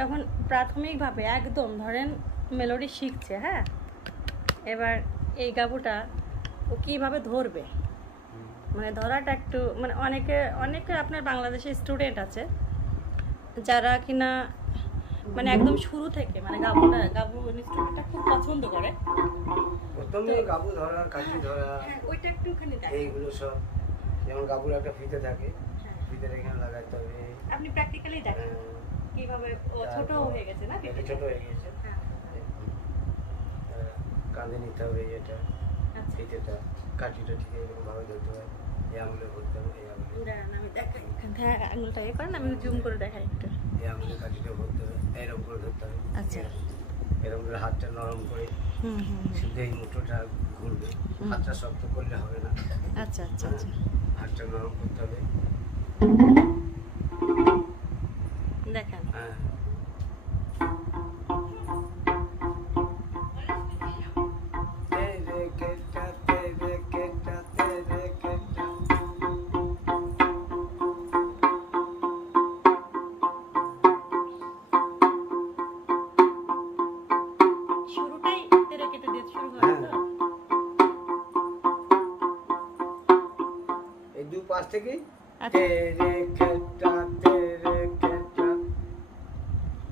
যখন প্রাথমিকভাবে একদম ধরেন মেলোডি শিখছে, হ্যাঁ, এবার এই গাবুটা ও কীভাবে ধরবে, মানে ধরাটা একটু মানে অনেকে আপনার বাংলাদেশে স্টুডেন্ট আছে যারা কিনা মানে একদম শুরু থেকে মানে গাবু ইনস্ট্রুমেন্টটা খুব পছন্দ করে। প্রথমে গাবু ধরা, কাঠি ধরা, হ্যাঁ ওইটা একটুখানি দেখেন, এইগুলো সব যেমন গাবুর একটা ফিতে থাকে, ফিতের এখানে লাগাতে হবে। আপনি প্র্যাকটিক্যালি দেখেন কিভাবে ও ছোট হয়ে গেছে না, এটা ছোট হয়ে গেছে, কাঁধে নিতে হবে এটা, ফিতেটা, কাঠিটা ঠিক এরকম ভাবে ধরতে হয়, এই আঙুলে ধরতে হবে, এই আঙুলে আমি দেখাই, হ্যাঁ আঙুলটা এ করেন, আমি জুম করে দেখাই একটু, এই আঙুলে কাঠিটা ধরতে হবে, এরকম করে ধরতে হবে। আচ্ছা, এরকম করে হাতটা নরম করে শুধু এই মুঠোটা ঘুরবে, হাতটা শক্ত করলে হবে না। আচ্ছা আচ্ছা আচ্ছা, হাতটা নরম করতে হবে, দেখেন। হ্যাঁ পাশ থেকে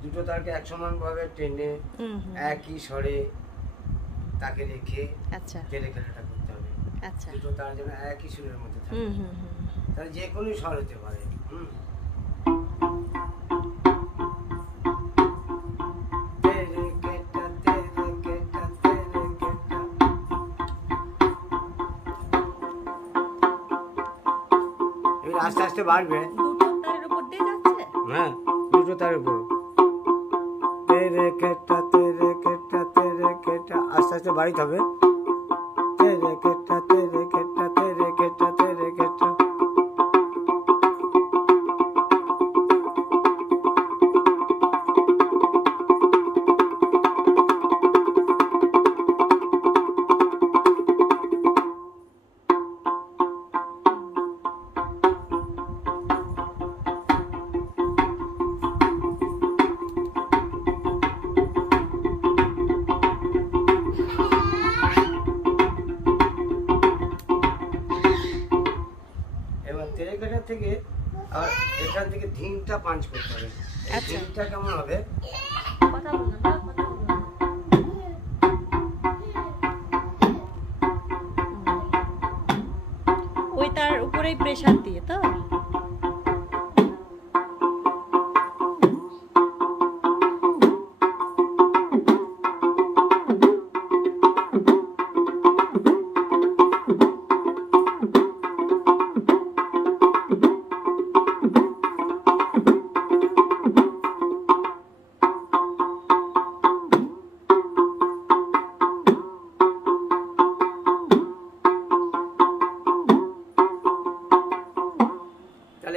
দুটো তারকে এক সমান ভাবে টেনে একই স্বরে তাকে রেখে তেলে খেলাটা করতে হবে। দুটো তার যেন একই সুরের মধ্যে থাকে, তাহলে যে কোনো স্বর হতে পারে। আস্তে আস্তে বাড়বে, হ্যাঁ দুটো তারের উপর আস্তে আস্তে বাড়িতে হবে। এখান থেকে ধিনটা পাঞ্চ করতে হবে। ধিনটা কেমন হবে? কথা বলুন না, কথা বলুন না। ওই তার উপরেই প্রেসার দিয়ে তো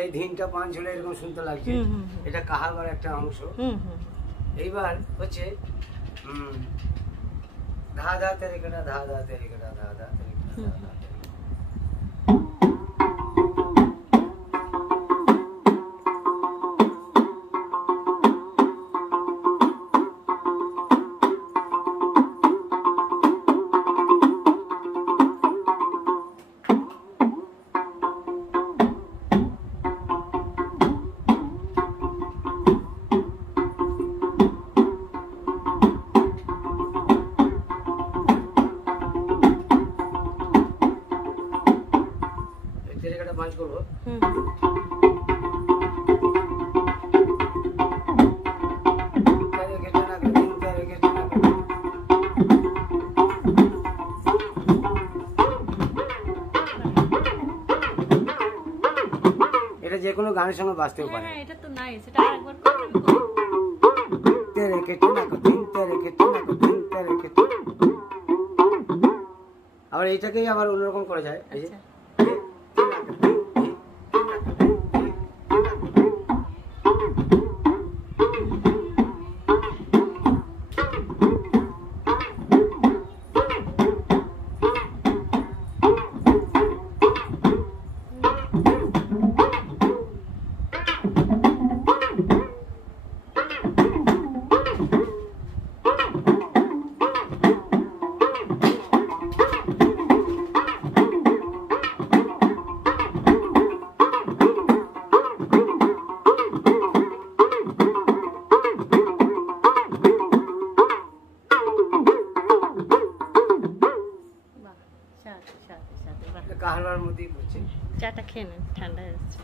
এই ধিনটা পাঁচ হলে এরকম শুনতে লাগছে। এটা কাহারবার একটা অংশ। এইবার হচ্ছে ধা ধা তেরে কেটা ধা ধা তেরে কেটা ধা ধা তেরে কেটা ধা ধা। পাঁচ করবো। এটা যে কোনো গানের সঙ্গে বাজতেও পারে। হ্যাঁ এটা তো নাইস, এটা আরেকবার করুন। তেরে কেটে না দিন তেরে কেটে না দিন তেরে কেটে। আবার এইটাকেই আবার অন্যরকম করা যায়। এই যে কাহারবার মধ্যেই পড়ছে। চাটা খেয়ে নেন, ঠান্ডা হয়ে যাচ্ছে।